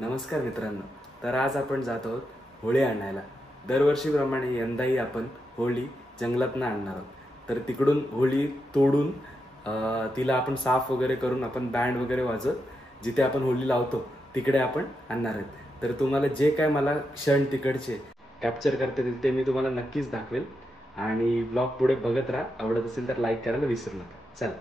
नमस्कार मित्रांनो, तर आज आपण जात आहोत होळी आणायला। दरवर्षीप्रमाणे यंदाही आपण होळी जंगलातून आणणार आहोत। तर तिकडून होळी तोडून तिला आपण साफ वगैरे करून आपण बँड वगैरे वाजवत जिथे आपण होळी लावतो तिकडे आपण आणणार आहोत। तर तुम्हाला जे काय मला क्षण तिकडचे कॅप्चर करता येतील ते मी तुम्हाला नक्कीच दाखवेल आणि ब्लॉग पुढे बघत राहा। आवडत असेल तर लाईक करायला विसरू नका। चला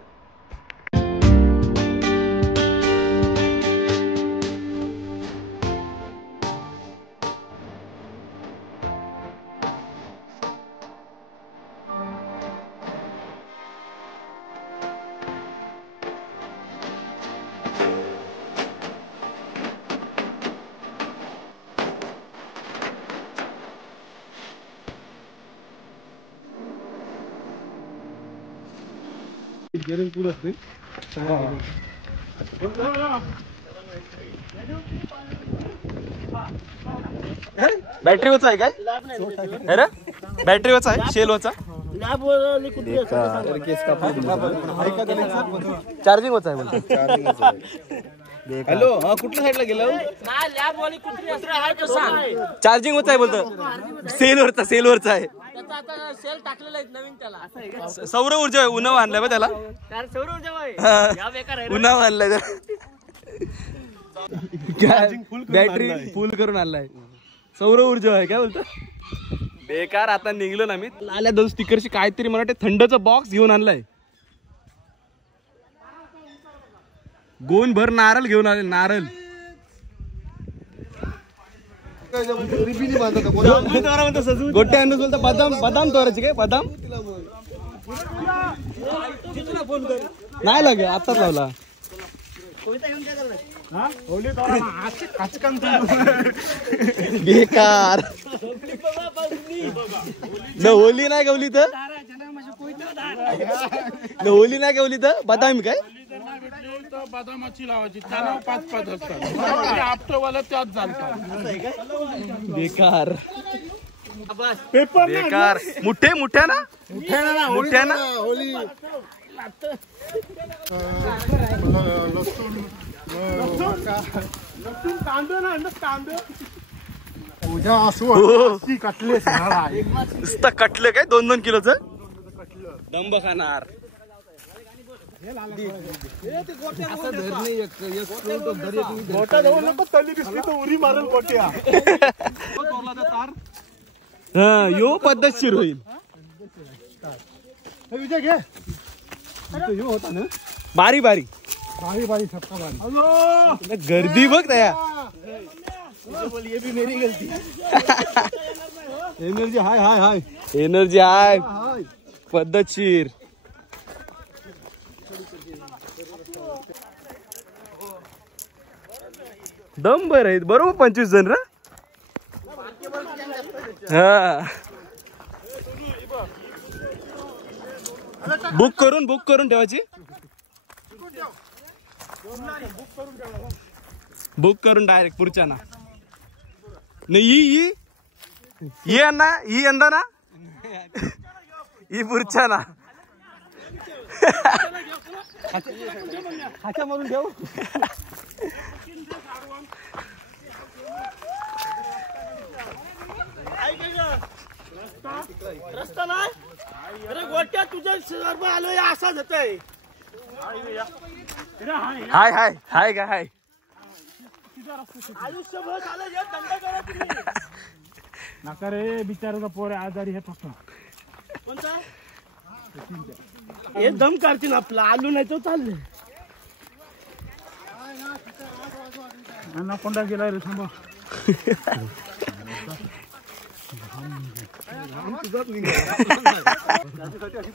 बॅटरी होता आहे काय अरे बॅटरी होता आहे शेल होता चार्जिंग होता आहे हॅलो हा कुठल्या साईडला गेला चार्जिंग होत आहे बोलतो सेलवरचा आहे सेल टाकलेला आहे नवीन त्याला सौर ऊर्जा आहे उन्हाव आणलाय बा त्याला सौर ऊर्जा उन्हाव आणलाय बॅटरी फुल करून आणलाय सौर ऊर्जा आहे काय बोलतो बेकार। आता निघलो ना मी आल्या दोन स्टिकरची काहीतरी मला वाटतं थंडचा बॉक्स घेऊन आणलाय गोन भर नारळ घेऊन आले नारळ गोट्या आणून बोलता बदाम तोरायचे काय बदाम नाही लागे आताच लावला बेकार न होली नाही गवली तर होली नाही गवली तर बदाम काय बदामाची लावायची त्याला 5-5 असतात आपटवाला त्याच चालतात बेकार बेकार मुठ्या ना होली कटलं काय 2-2 किलोच दंब खाणार यो पद्धतशीर होईल बारी बारी गर्दी बघ तया एनर्जी हाय एनर्जी हाय पद्धतशीर दम बर आहेत बरोबर 25 जण रा बुक करून ठेवायची बुक करून डायरेक्ट पुढच्या ना नाही अण्णा यंदा ना ही पुढच्या ना खाच्या मारून ठेव रस्ता नाही अरे गोट्या तुझ्या सर्व आलोय असा जातोय हाय का हाय आयुष्यभर झालं हे दंड करा तुम्ही नका रे बिचाराचा पोर आजारी हे फक्त कोणता हे दम काढतील आपला आलू नाही तो चालले कोंडा गेलाय रे थांबा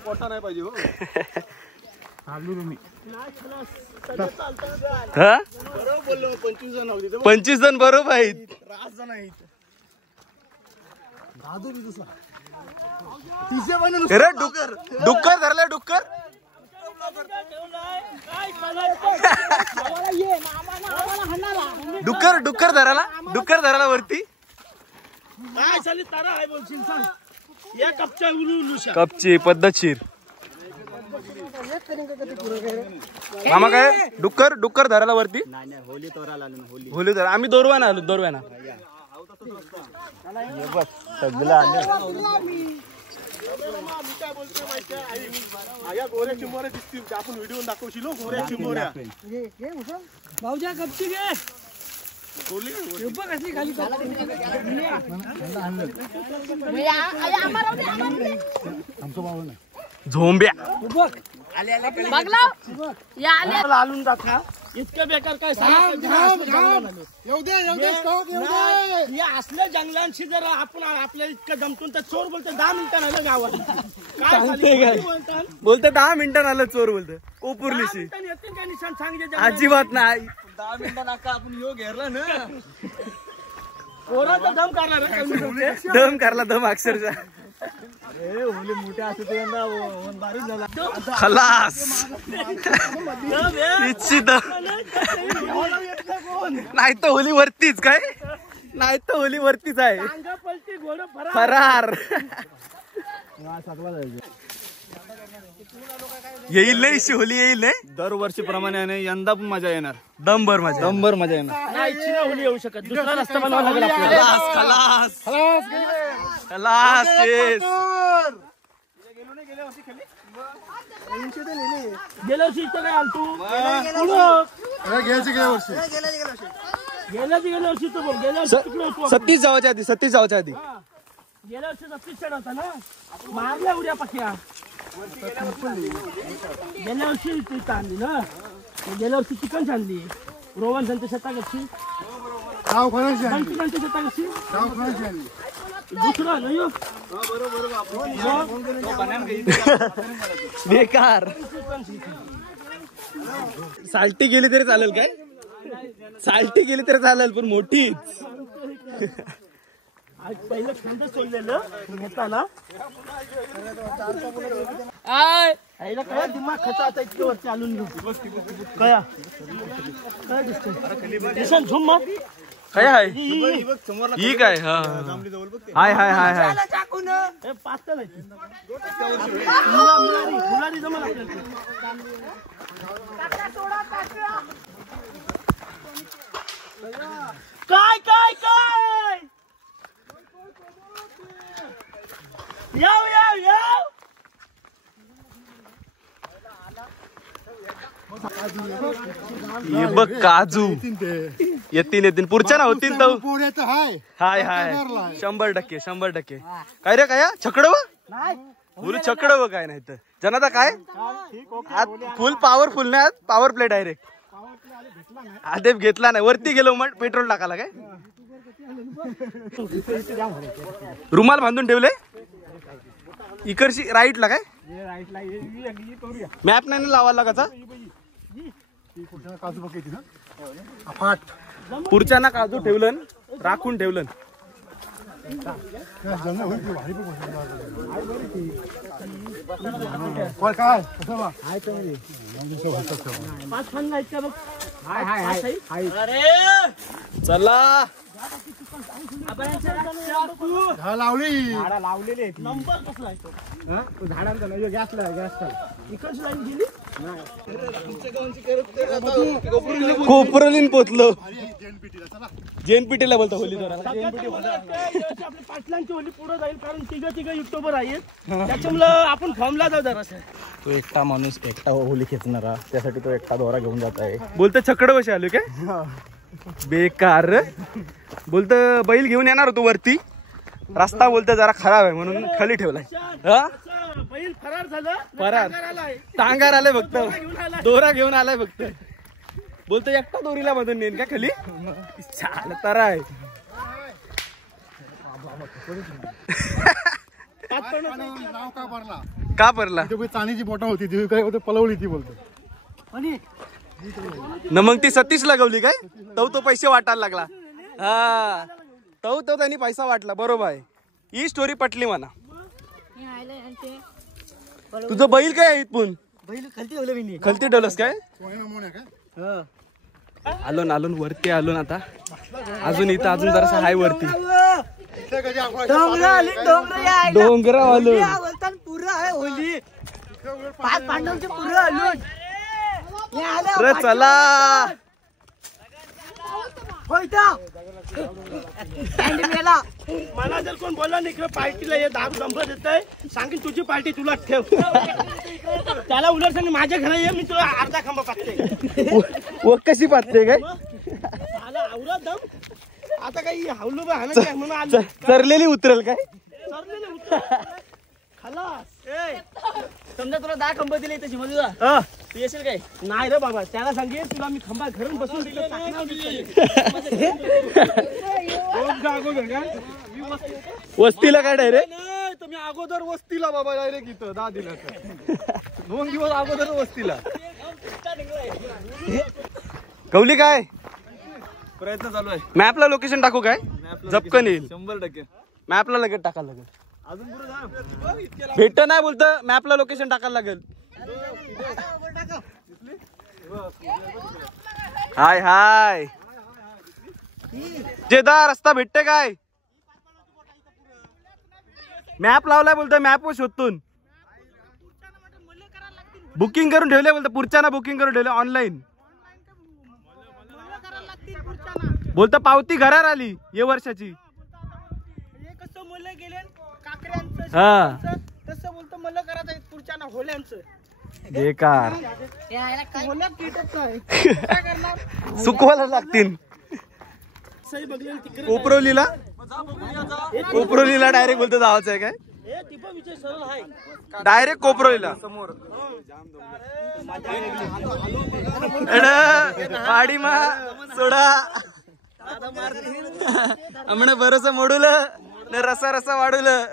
पोटा नाही पाहिजे हो चालू रे मी बरोबर बोललो 25 जण होते 25 जण बरोबर आहेत 5 जण आहेत डुक्कर धरला डुक्कर डुक्कर धराला वरती काय चालेल तारा आहे बोलशील सांग या कपच्या उलू कपची पद्धतशीर मामा काय डुक्कर डुक्कर धरायला वरती होली धरा आम्ही दोरवाना आलो दोरवाना या गोऱ्या चिंबोऱ्या दिसतील आपण व्हिडिओ दाखवशील गोऱ्या चिंबोऱ्या भाऊजा कपची घे झोंब्या आलून टाका इतकं बेकार काय असल्या जंगलांशी जर आपण आपल्या इतकं जमतून तर चोर बोलतो 10 मिनिटांना आलं गावात काय बोलतो 10 मिनिटांना आलं चोर बोलतो कोपुर्लीशी येतील का निशाण सांगितले अजिबात नाही 10 मिनिटं नाका आपण योग घेरला ना पोराचा दम करणार दम करला दम अक्षरशः होली मोठ्या असं ते यंदा बारीक झाला खलास इच्छित नाही तर होली वरतीच काय नाही तर होली वरतीच आहे पलटी घोड फरार येईल नाही इशी होली येईल नाही दरवर्षी प्रमाणे यंदा पण मजा येणार दमभर मजा दमभर मजा येणार नाही इच्छित होली येऊ शकत दुसरा रस्ता बनवावा लागेल आपल्याला खलास खलास केस गेल्या वर्षी इथं काय आलतो गेल्या वर्षी तो बोल गेल्या वर्षी तिकडे होतो 36 जावाच्या आधी 36 जावाच्या आधी गेल्या वर्षी 36 चढ होता ना मारल्या उड्या पक्या गेल्या वर्षी ती आणली ना गेल्या वर्षी चिकन आणली रोहन त्यांच्या शेता कशी त्यांच्या शेता कशी दुसरा नाही बेकार साल्टी गेली तरी चालेल काय साल्टी गेली तरी चालेल पण मोठीच आज पहिलं खंड सोडलेलं घेताना काय दिमाग खचा आता इतके वरती आलून कया काय दिसतंय झुम मग काय आहे ही काय हाय हाय हाय हाय पातळ आहे फुलारी जमा काय काय काय याव याव याव हे बघ काजू येतील पुढच्या ना होतील तर हाय हाय 100% काय रे काय छकडव बोलू छकडव काय नाही तर जनता काय फुल पॉवरफुल नाही पॉवर प्ले डायरेक्ट आदेव घेतला नाही वरती गेलो मग पेट्रोल टाकायला काय रुमाल बांधून ठेवले इकडची राईटला काय मॅप नाही लावायला लागायचा पुढच्या ना काजू ठेवलं राखून ठेवलं चला लावलेली नंबर कसला आहे तो झाडांचा नाही गॅसला इकडची लाईन गेली कोपरलीन पोचलो जेनपीटीला बोलतो होली आपल्या पाटलांची होली पुढे जाईल कारण तिघ युट्यूबर आहेत त्याच्यामुळे आपण फॉर्मला जाऊ जरा तो एकटा माणूस एकटा होली खेचणारा त्यासाठी तो एकटा दोरा घेऊन जात आहे बोलतो छकडं बशी आलो काय बेकार बोलतो बैल घेऊन येणार होतो वरती रस्ता बोलतो जरा खराब आहे म्हणून खाली ठेवलाय बैल फरार झालं फरार टांगार आलाय फक्त दोरा घेऊन आलाय फक्त बोलतो एकटा दोरीला बांधून नेन का खाली छान तर आहे का परला चांदीची बोटा होती ती काय होते पलवली ती बोलतो न मग ती 36 लागवली काय तो पैसे वाटायला लागला हा तो त्यांनी पैसा वाटला बरोबर आहे ही स्टोरी पटली मला तुझं बैल काय आहे इथून खलती डलस काय आलो ना वरती आलो ना आता अजून इथं अजून जरासा हाय वरती डोंगरा आलो पुरा आहे होली पाच पांडवचे पुरं आलो अरे चला मला जर कोण बोलला नाही इकडे पार्टीला ये दारू नंबर देतोय सांगेन तुझी पार्टी तुला ठेव त्याला उलट सांग माझ्या घरा ये मी तुला अर्धा खांबा पाकते व कशी पाहते काय आवरा दम आता काही हावलो बा हाना काय म्हणून आलो चरलेली उतरेल काय सरलेले उतर खलास समजा तुला 10 खंबा दिले त्याची मध्ये तू येशील काय नाही रे बाबा त्याला सांगेल तुला मी खंबा घरून बसून दिले वस्तीला काय डायरेक्ट नाही तुम्ही अगोदर वस्तीला बाबा डायरेक्ट इथं 10 दिला 2 दिवस अगोदर वस्तीला गवली काय प्रयत्न चालू आहे मॅपला लोकेशन टाकू काय झपकन येईल 100% मॅपला लगेच टाकायला लागेल अजून पुढे जा भेटत नाही बोलतं मॅपला लोकेशन टाकायला लागेल हाय हाय जेदा रस्ता भेटते काय मॅप लावलाय बोलतोय मॅप वर शोधतून बुकिंग करून ठेवले बोलतो पुढच्या बुकिंग करून ठेवले ऑनलाईन बोलतो पावती घरावर आली ये वर्षाची हा तसं बोलतो मला करायचं पुढच्या ना होल्यांचं बेकार होल्या किटच नाही सुकवायला लागतील सही बघले तिकडे कोपरोलीला कोपरोलीला डायरेक्ट बोलतो जावाचं आहे काय हे टिपा विषय सरळ आहे डायरेक्ट कोपरोलीला समोर पाडी मा सोडा हमने बरस मोडूलं रसा रसा वाढवलं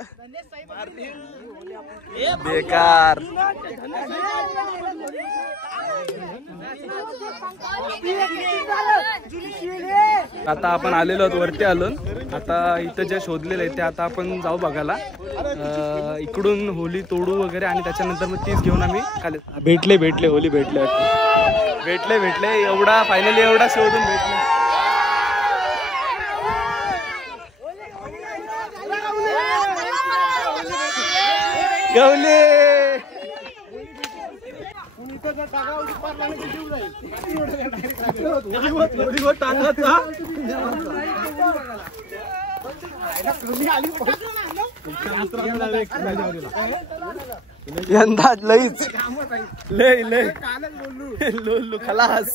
बेकार आता आपण आलेलो आहोत वरती आलो आता इथं जे शोधलेलं आहे ते आता आपण जाऊ बघायला इकडून होली तोडू वगैरे आणि त्याच्यानंतर मग तीच घेऊन आम्ही खाली भेटले होली भेटले एवढा फायनली एवढा शोधून भेटले गवले यंदा लईच लय लोल्लू खलास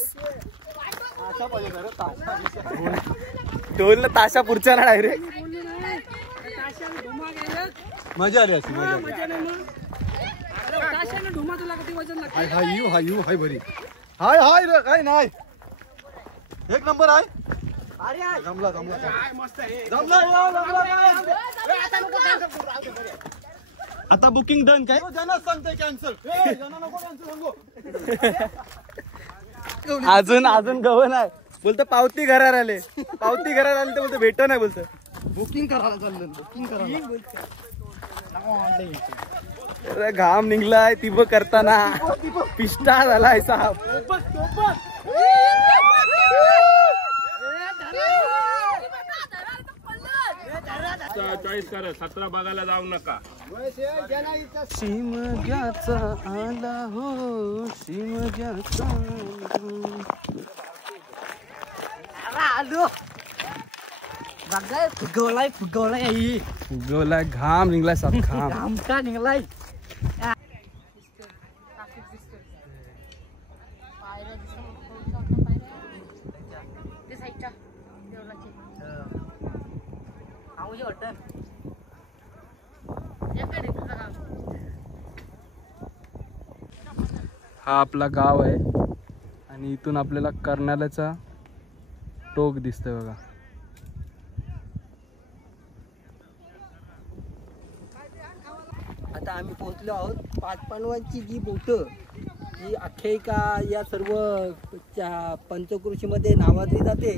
ढोल ताशा पुढच्या ना डायरेक्ट मजा आली अशी हाय बरी हाय रे काय नाही एक नंबर आहे जमला आता बुकिंग डन काय सांगते कॅन्सल अजून गवन आहे बोलतो पावती घरावर आले तर बोलतो भेट नाही बोलतो बुकिंग करायला चाललं बुकिंग करायला घाम निघलाय ती बघ करताना पिष्टा झालाय साहेब चॉईस करा 17 बघायला जाऊ नका शिमग्याचा आला हो शिमग्याचा आलो फुगवलाय घाम निघलाय सब घाम का निघलाय हा आपला गाव आहे आणि इथून आपल्याला कर्नाल्याचा टोक दिसतोय बघा आता आम्ही पोहोचलो आहोत पाच पांडवांची जी बोटं जी आख्यायिका या सर्व पंचकृषीमध्ये नावाजली जाते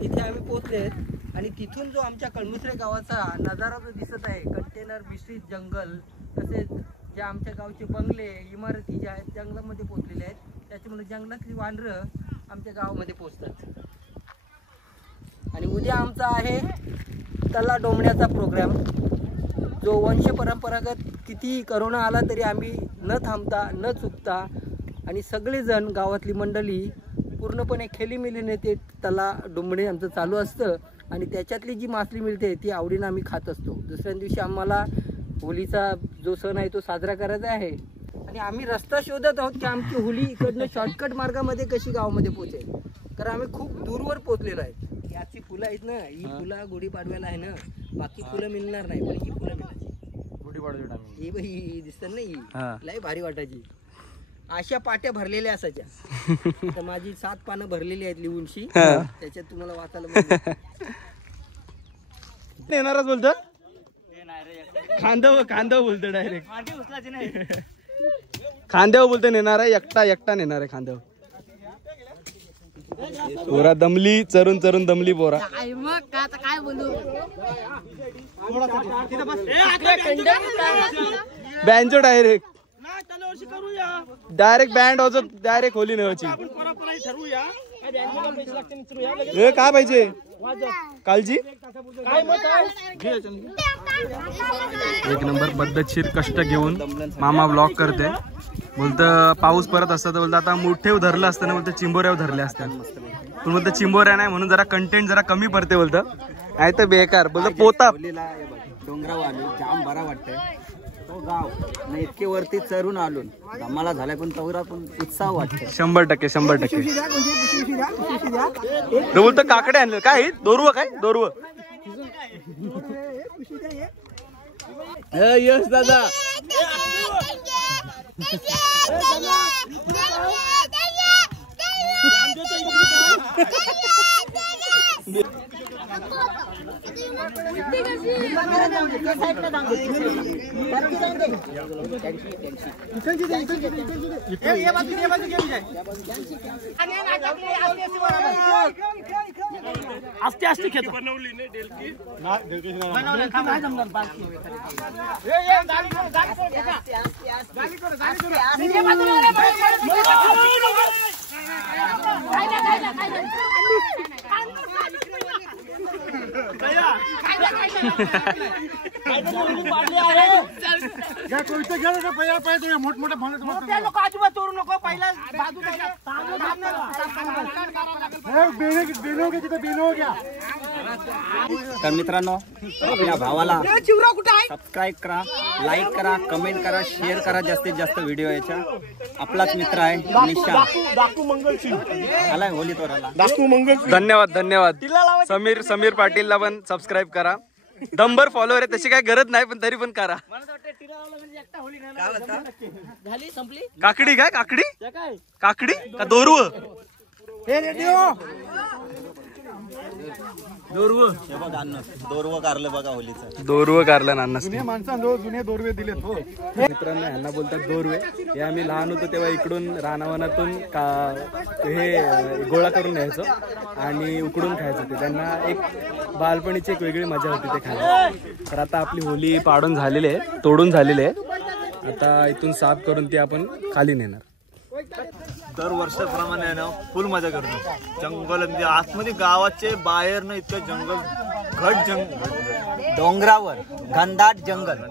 तिथे आम्ही पोहोचले आहेत आणि तिथून जो आमच्या कळमुसरे गावाचा नजारा जो दिसत आहे कंटेनर मिश्रित जंगल तसेच जे आमच्या गावचे बंगले इमारती ज्या आहेत जंगलामध्ये पोहोचलेले आहेत त्याच्यामुळे जंगलातली वानरं आमच्या गावामध्ये पोहोचतात आणि उद्या आमचा आहे तला डोमण्याचा प्रोग्राम जो वंश परंपरागत किती करोना आला तरी आम्ही न थांबता न चुकता आणि सगळेजण गावातली मंडळी पूर्णपणे खेलीमिलीने ते तला डुंबणे आमचं चालू असतं आणि त्याच्यातली जी मासली मिळते ती आवडीनं आम्ही खात असतो. दुसऱ्या दिवशी आम्हाला होलीचा जो सण आहे तो साजरा करायचा आहे आणि आम्ही रस्ता शोधत आहोत की आमची होली इकडनं शॉर्टकट मार्गामध्ये कशी गावामध्ये पोहोचेल. कारण आम्ही खूप दूरवर पोहोचलेलो आहे. याची फुलं आहेत ना, ही फुलं गुढीपाडव्याला आहे ना, बाकी फुलं मिळणार नाही पण ही फुलं मिळायची गुढीपाडव्याला. ही बाई दिसतात ना, ही लय भारी वाटायची. अशा पाट्या भरलेल्या असायच्या. तर माझी 7 पानं भरलेली आहेत लिहूनशी, त्याच्यात तुम्हाला वाचायला येणारच बोलतो खांद्यावर बोलतो डायरेक्ट खांद्यावर बोलतो नेणार आहे. एकटा नेणार आहे खांद्यावर. पोरा दमली, चरून चरून दमली पोरा. काय बोलू बँजो डायरेक्ट बँड वाजव डायरेक्ट होली नेवायची. हे काय पाहिजे कालजी. एक नंबर पद्धतशीर कष्ट घेऊन मामा ब्लॉग करते. बोलतं पाऊस परत असता तर बोलतं आता मोठे धरलं असतं ना, बोलतं चिंबोऱ्यावर धरले असतात. पण बोलतं चिंबोऱ्या नाही म्हणून जरा कंटेंट जरा कमी पडते बोलतं. नाही तर बेकार बोलतं पोता. डोंगरावर आलो, जाम बरा वाटतंय. तो गाव इतके वरती चरून आलो, आम्हाला झालाय पण तवरा पण उत्साह वाटतंय. 100% बोलतं काकडे आणले काय दोरव काय दोरव. यश दादा आस्ते आस्ते खेळ बनवली नाही डेलकी बनवलं का नाही जमणार बाकी. तर मित्रांनो, आपल्या भावाला सबस्क्राईब करा, लाईक करा, कमेंट करा, शेअर करा जास्तीत जास्त व्हिडिओ. याच्या आपलाच मित्र आहे निशा आलाय होली तोराला. धन्यवाद. समीर पाटीलला पण सबस्क्राईब करा. दंबर फॉलोअर आहे, तशी काय गरज नाही पण तरी पण करा. काकडी काय काकडी का दोरव दोरव कारलं बघा होलीचं. दोरव कारलं नाना. जुने दोरवे दिले. मित्रांनो ह्यांना बोलतात दोरवे. हे आम्ही लहान होतो तेव्हा इकडून रानावनातून हे गोळा करून न्यायचो आणि उकडून खायचं. ते त्यांना एक बालपणीची एक वेगळी मजा होती ते खायला. तर आता आपली होली पाडून झालेली आहे, तोडून झालेली आहे. आता इथून साफ करून ती आपण खाली नेणार. दरवर्षाप्रमाणे ना फुल मजा करतो. जंगल आतमध्ये गावाचे बाहेर ना इतकं जंगल डोंगरावर घनदाट जंगल.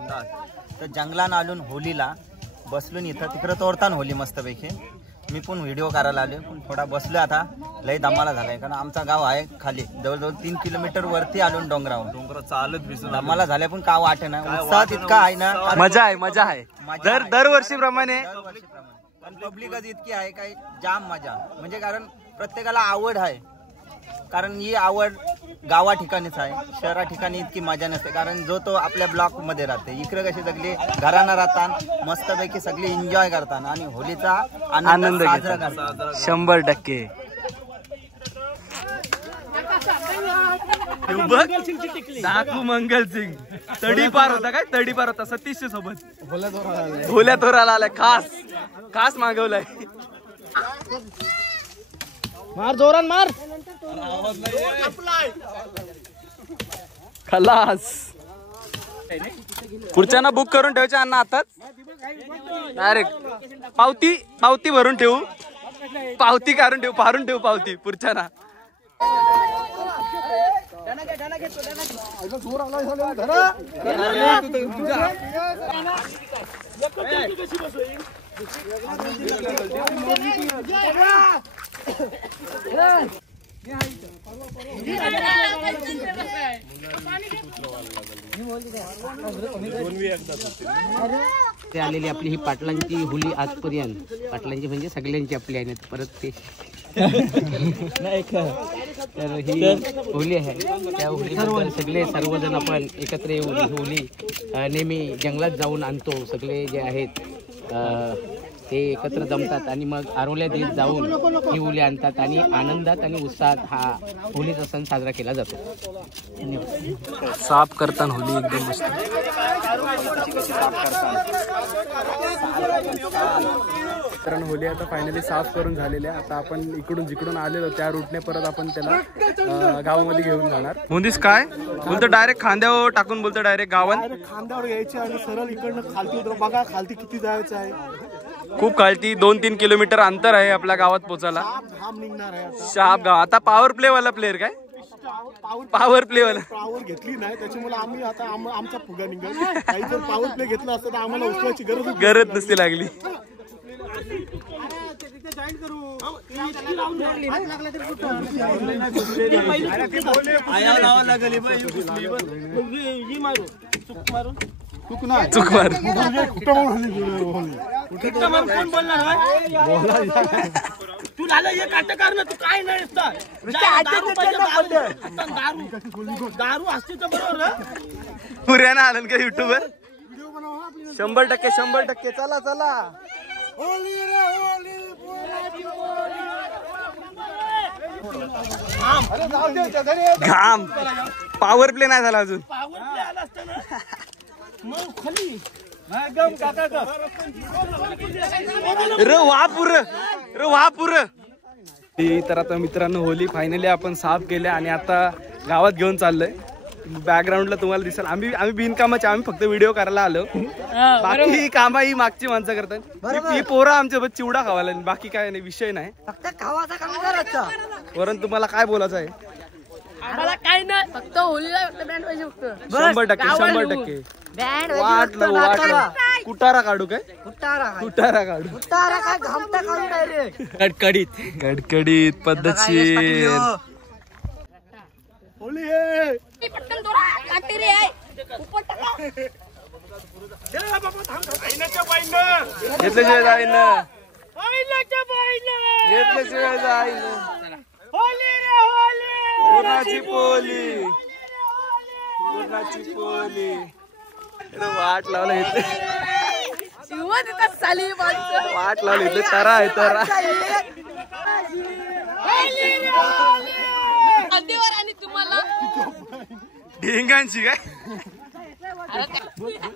तर जंगलान आलून होलीला बसलून इथं तिकडं तोडतान होली मस्तपैकी. मी पण व्हिडिओ करायला आले पण थोडा बसलो. आता लय दमाला झालाय कारण आमचा गाव आहे खाली जवळजवळ 3 किलोमीटर वरती आलून डोंगर चालत भिजून दमाला झालाय पण का वाटे ना उत्साह इतका आहे ना. मजा आहे दरवर्षीप्रमाणे. पण पब्लिकच इतकी आहे काय जाम मजा. म्हणजे कारण प्रत्येकाला आवड आहे. कारण ही आवड गावा ठिकाणीच आहे, शहरा ठिकाणी इतकी मजा नसते. कारण जो तो आपल्या ब्लॉक मध्ये राहते. इकडे कशी सगळी घरांना राहतात, मस्तपैकी सगळी एन्जॉय करतात आणि होलीचा आनंद साजरा करतात. 100%. डाकू मंगल सिंग तडीपार होता काय तडीपार होता 3700 सोबत भोल्या तोराला आलाय. खास मागवलाय. मार जोरान मार. खलास. खुर्च्यांना बुक करून ठेवायच्या अण्णा आताच. डायरेक्ट पावती भरून ठेवू. पावती काढून ठेवू, फारून ठेवू पावती पुढच्या ना. ते आलेली आपली ही पाटलांची होली आजपर्यंत पाटलांची म्हणजे सगळ्यांची आपली आहे परत ते तर ही होली आहे त्या होलीबद्दल सर्वजण आपण एकत्र येऊन ही होली नेहमी जंगलात जाऊन आणतो सगळे जे आहेत ते एकत्र जमतात आणि मग आरोल्या देत जाऊन ही होली आणतात आणि आनंदात आणि उत्साहात हा होलीचा सण साजरा केला जातो. धन्यवाद. साफ करताना होली एकदम मस्त. कारण होली आता फायनली साफ करून झालेली आहे. आता आपण इकडून जिकडून आलेलो त्या रूटने परत आपण त्याला गावामध्ये घेऊन जाणार. मुंदीस काय बोलतो डायरेक्ट खांद्यावर टाकून बोलतो डायरेक्ट गावात खांद्यावर यायचे आणि सरळ इकडनं खालती उतरा. बघा खालती किती जायचं आहे. खूप खालती 2-3 किलोमीटर अंतर आहे आपल्या गावात पोचायला. घाम निघणार आहे आता. शाप गाव आता पॉवर प्ले वाला प्लेअर काय पॉवर प्ले वाला पॉवर घेतली नाही त्याच्यामुळे आम्ही आता आमचा फुगा निघाल. काही जर पॉवर प्ले घेतला असता तर आम्हाला उचलायची गरज नसती लागली. चुक मार तू झालं एक अटकार ना तू काय नाही दारू असते तर बरोबर पुऱ्यानं आलं का युट्यूबवर 100% चला चला. घाम पॉवर प्ले नाही झाला अजून. तर आता मित्रांनो होली फायनली आपण साफ केल्या आणि आता गावात घेऊन चाललोय. बॅकग्राऊंडला तुम्हाला दिसेल आम्ही बिनकामाचे आम्ही फक्त व्हिडिओ करायला आलो. बाकी काम ही मागची माणसं करतात. ही पोरं आमच्यासोबत चिवडा खावायला बाकी काय नाही विषय नाही. फक्त खावाचा काम करायचा. वरून तुम्हाला काय बोलायचं आहे. आम्हाला काय नाही फक्त होलीला फक्त बँड पाहिजे फक्त 100% बँड वाटलं कुटारा काढू काय कुटारा काढू. उतारा काय घामटा काढून डायरेक्ट कडकडीत पद्धतशीर. होली आहे. पटकन दोरा काटे रे आहे ऊपर टाका घेतल्याशिवाय जाईन घेतल्याशिवाय जाईन. पूर्णाची पोली पूर्णाची पोली. वाट लावला इथे शिवत येतात साली माणसं वाट लावली इथे तरा आहे तरा. हल्दीवर आणि तुम्हाला ढेंगांची काय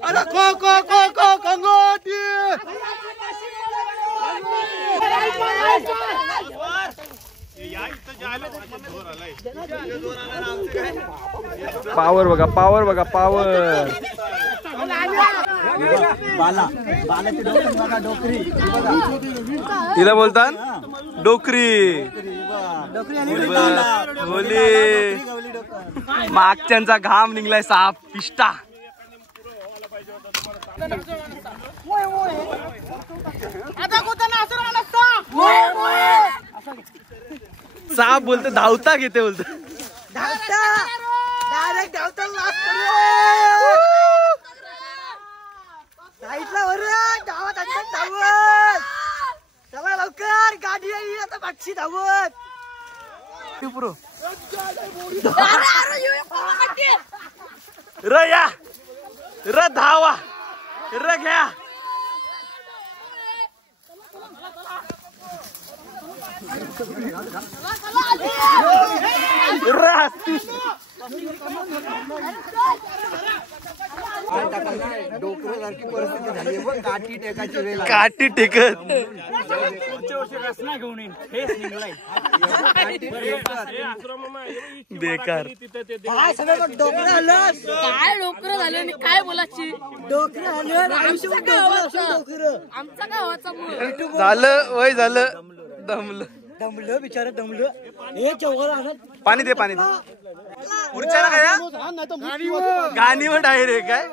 अरे को को को को कंगोटी. पावर बघा पावर बघा पावर. तिला बोलतात डोकरी. होली मागच्यांचा घाम निघलाय साफ पिष्टा. साप बोलतो धावता घेते बोलतो डायरेक्ट धावता साईडला वर धावत अंतर धावत चला लवकर गाडी आहे आता पाठशी धावत. र या र धावा र घ्या. डोकऱ्यासारखी परिस्थिती झाली आहे. काठी टेकाची वेळ काठी टेकत बेकार. काय डोकरं झालं आणि काय बोलायची आमचा गावाचा मूळ झालं वय झालं दमलं दमलं बिचारा दमलं. हे चौघ पाणी दे पाणी दे. पुढच्या ना काय गाणीवर डायरेक्ट काय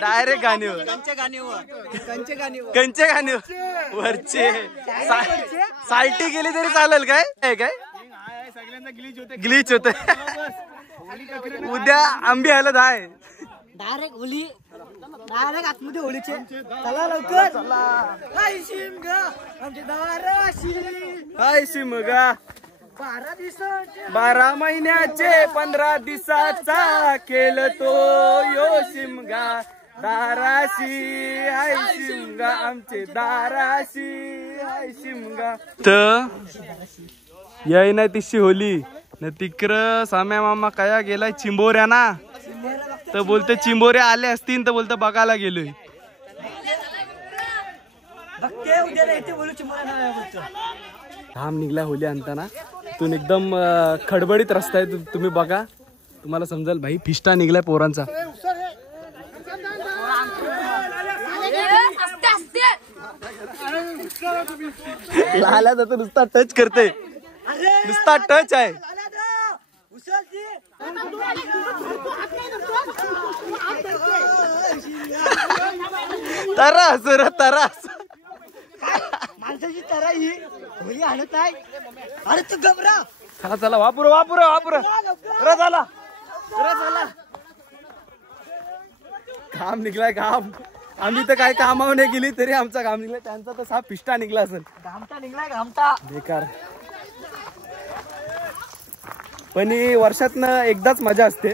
डायरेक्ट गाणीवर कंचे गाणीवर वरचे साल्टी गेली तरी चालेल काय काय ग्लिच होते उद्या आंबी हलत आहे डायरेक्ट होली डायरेक्ट आतमध्ये होलीचे चला लवकर हाय शिमगा आमची दाराशी हाय शिमगा 12 महिन्याचे 15 दिवसाचा खेळ तो यो शिमगा दाराशी हाय शिमगा आमचे दाराशी हाय शिमगा तर याय नाही तिशी होली न तिकडं साम्या मामा कया गेलाय चिंबोऱ्या ना तर बोलते चिंबोऱ्या आले असतील तर बोलते बघायला गेलोय घाम निघलाय होली आणताना तून एकदम खडबडीत रस्ता आहे तुम्ही बघा तुम्हाला समजेल भाई फिष्टा निघलाय पोरांचा लाला तर नुसता टच करते नुसता टच आहे तरास रे तरास माणसाची तरा ही होली आणत आहे अरे तू घबरा चला चला वापुर वापुर वापुर चला चला काम निघलाय काम आम्ही तर काय कामावर नाही गेली तरी आमचा काम निघलाय त्यांचा तर साफ पिष्टा निघला असेल घामटा निघलाय घामटा बेकार पण ही वर्षातनं एकदाच मजा असते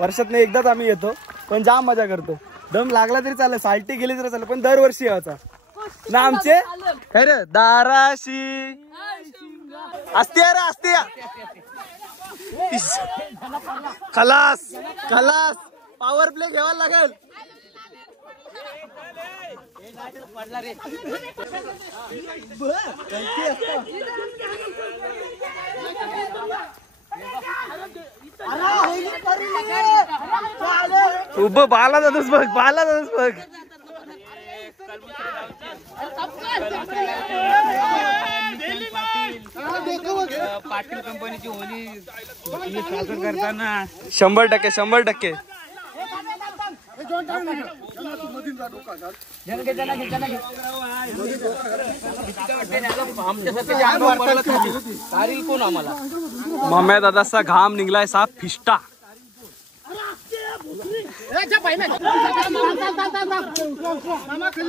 वर्षातनं एकदाच आम्ही येतो पण जाम मजा करतो दम लागला तरी चालेल साल्टी गेली तरी चालेल पण दरवर्षी यायचा ना आमचे काय रे दाराशी असते रे असते खलास खलास पॉवर प्ले घ्यावा लागेल उभं बाला जातोस बघ बाला जातोस बघ पाटील कंपनीची होली करताना 100% मम्या दादाचा घाम निघलाय साप फिष्टा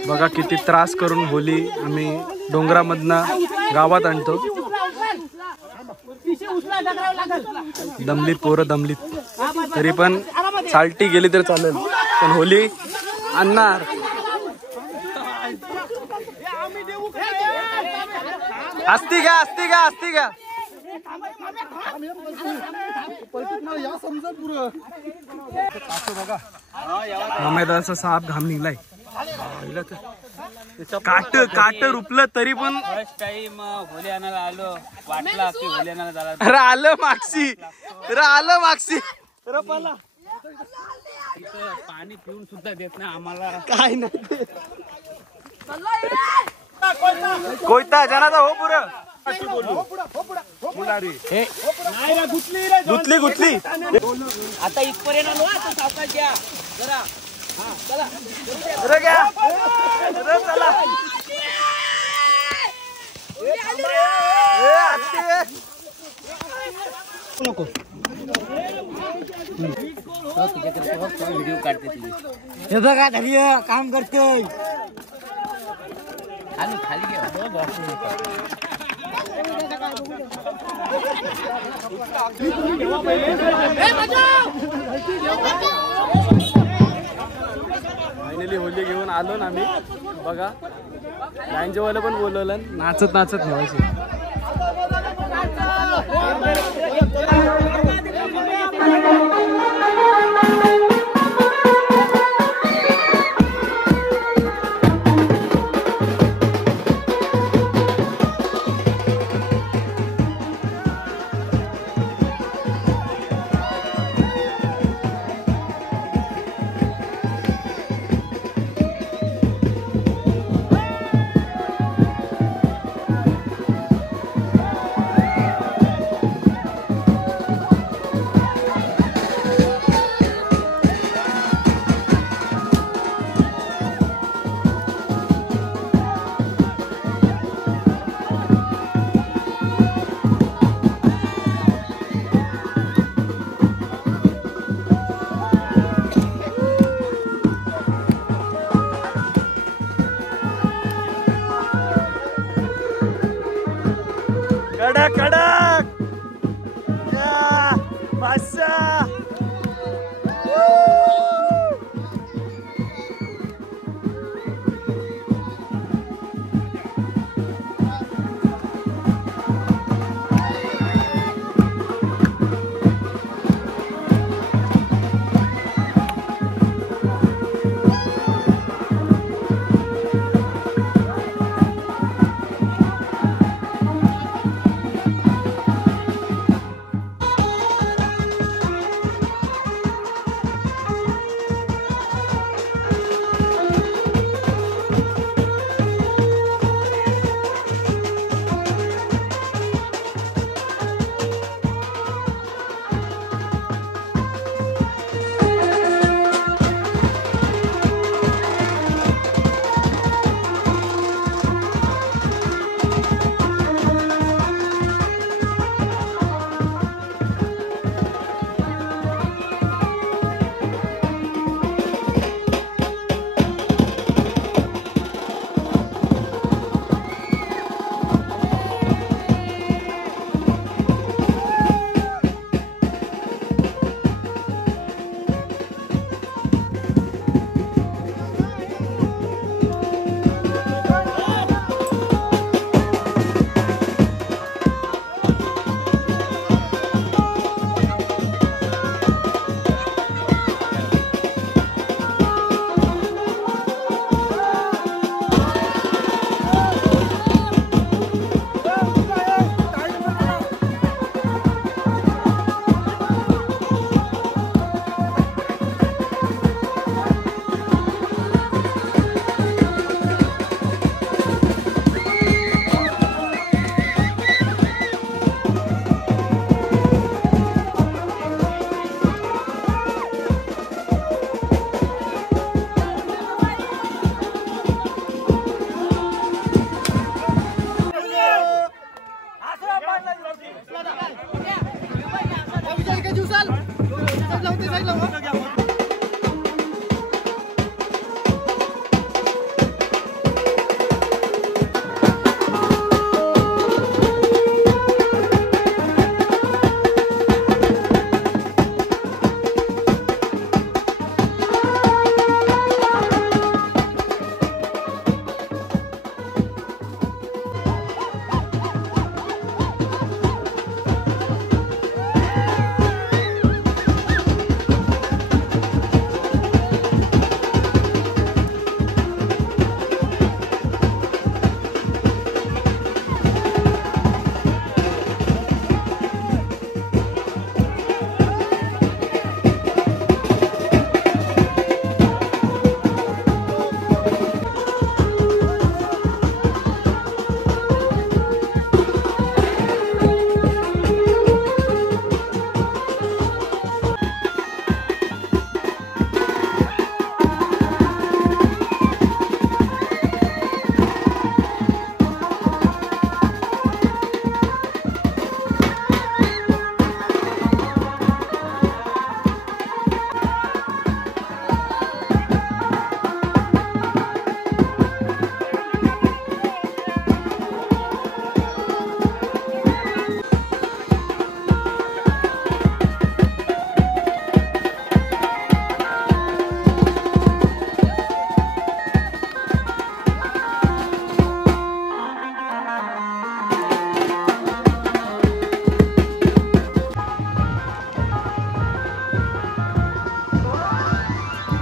बघा किती त्रास करून होली आम्ही डोंगरामधनं गावात आणतो दमलीत पोरं दमलीत तरी पण साल्टी गेली तर चालेल पण होली आणणार असती घ्या असती घ्या असती घ्या मम्यादाचा साप घाम निघलाय काट काट रुपलं तरी पण फर्स्ट टाइम होली आणायला आलो वाटला की होली आणायला झाला अरे आलं मागशी अरे आलं मागशी पाणी पिऊन सुद्धा देत नाही आम्हाला काय नाही कोयता जनाचा हो पुरं गुतली गुतली आता इथपर्यंत आलो आता सावकाश घ्या जरा चला घ्या चला नको व्हिडिओ काढते तुझी हे बघा धरी काम करते खाली खाली घ्या फायनली होली घेऊन आलो ना आम्ही बघा लाईनजेवाला पण बोलवलं नाचत नाचत ठेवायचं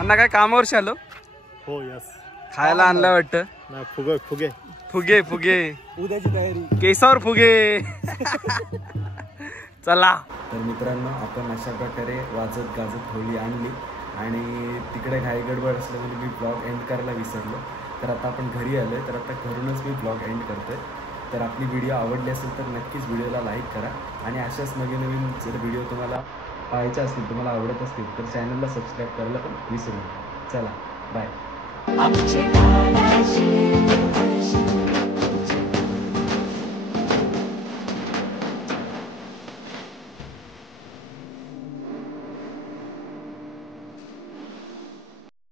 अण्णा काय कामावर आलो? हो यस. खायला आणलं वाटतं. फुगे फुगे फुगे फुगे उद्याची तयारी. केसावर फुगे. चला. तर मित्रांनो, आपण अशा प्रकारे वाजत गाजत होळी आणली आणि तिकडे घाई गडबड असल्यामुळे मी ब्लॉग एंड करायला विसरलो. तर आता आपण घरी आलो आहे, तर आता घरूनच मी ब्लॉग एंड करतो आहे. तर आपली व्हिडिओ आवडली असेल तर नक्कीच व्हिडिओला लाईक करा आणि अशाच नवीन जर व्हिडिओ तुम्हाला पाहायचे असतील, तुम्हाला आवडत असतील तर चॅनलला सबस्क्राईब करायला पण विसरू नका. चला बाय.